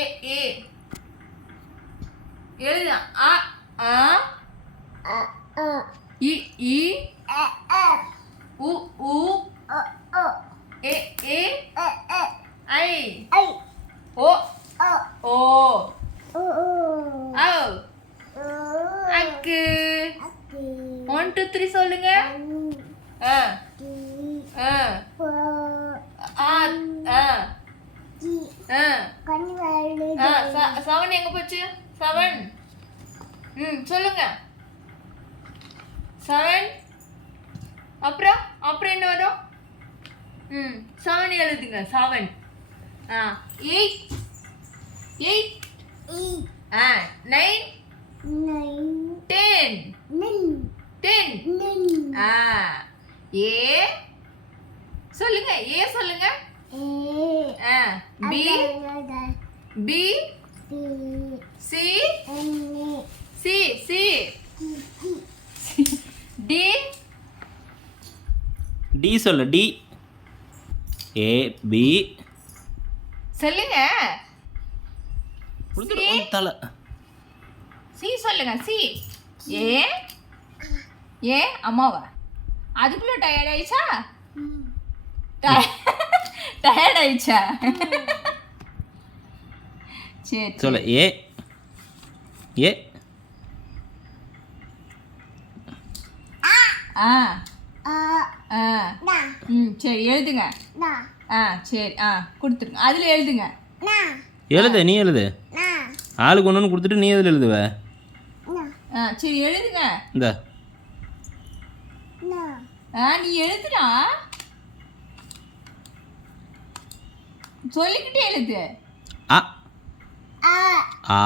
ஏ ஏ எழுது. ஆ ஆ இ இ உ உ ஏ ஏ ஐ ஓ ஓ ஔ அக்கு. 1 2 3 சொல்லுங்க. ஆ ஆ ஆ ஆ செவன் எங்க போச்சு? 7. சொல்லுங்க. 7 அப்புறம் அப்புறம் என்ன வரும்? 7 எழுதுங்க. 7 8 9 10 ஏ சொல்லுங்க. ஏ சொல்லுங்க. B B C C C D D சொல்லு. டி ஏ பி சொல்லுங்க. தலை. சி சொல்லுங்க. சி ஏ ஏ அம்மாவா? அதுக்குள்ள டயர்ட் ஆயிடுச்சா? டயர்ட் ஆயிடுச்சா? சரி சொல்லு. ஏ ஏ சரி எழுதுங்க. சரி கொடுத்துருங்க. அதில் எழுதுங்க. எழுது. நீ எழுது. ஆளுக்கு ஒன்று கொடுத்துட்டு நீ எதில் எழுதுவ? சரி எழுதுங்க. இந்த நீ எழுதுடா. சொல்லிக்கிட்டே எழுது. அ ஆ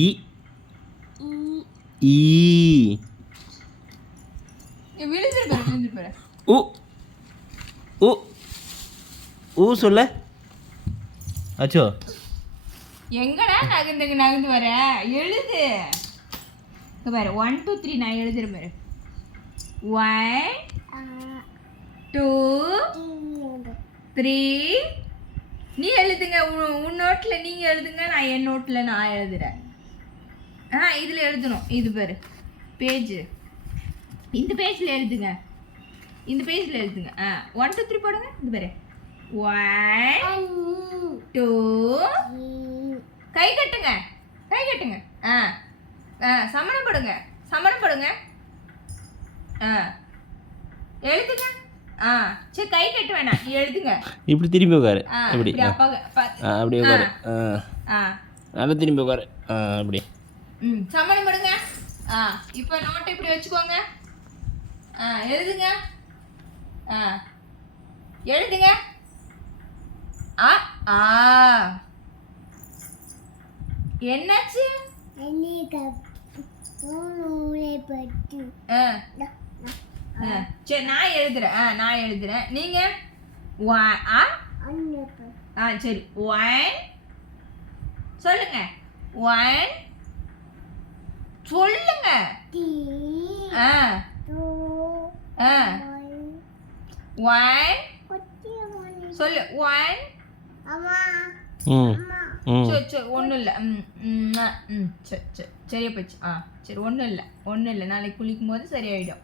இ ஈ விழுந்துரு. உ உ ஊ சொல்ல. அச்சோ எங்கடா நகர்ந்து வர? எழுது. பாரு 1 2 3 நான் எழுதுறேன் பாரு. 1 2 3 நீ எழுதுங்க. உன் நோட்டில் நீங்கள் எழுதுங்க. நான் என் நோட்டில் நான் எழுதுறேன். இதில் எழுதணும். இது பாரு பேஜ். இந்த பேஜில் எழுதுங்க. இந்த பேஜில் எழுதுங்க. 1 2 3 போடுங்க. இது பாரு 1 2 கை கட்டுங்க. கை கட்டுங்க. சமணப்படுங்க. சமணப்படுங்க. எழுதுங்க. சரி கை கட்ட வேணாம். நீ எழுதுங்க. இப்படி திரும்பி உட்காரு. இப்படி அப்பா அப்படி உட்காரு. நல்லா திரும்பி உட்காரு. அப்படி சமணப்படுங்க. இப்போ நோட்டை இப்படி வச்சுக்கோங்க. எழுதுங்க. எழுதுங்க. என்னாச்சு? சரி நான் எழுதுறேன். நீங்க சரி 1 சொல்லுங்க. 1 சொல்லுங்க. 1 சொல்லு. 1 சரி ஒன்றும் இல்லை. சரியா போச்சு. சரி ஒன்றும் இல்லை. நாளைக்கு குளிக்கும் போது சரியாயிடும்.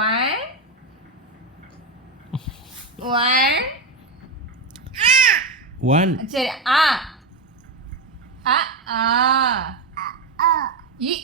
1 1 சரி இ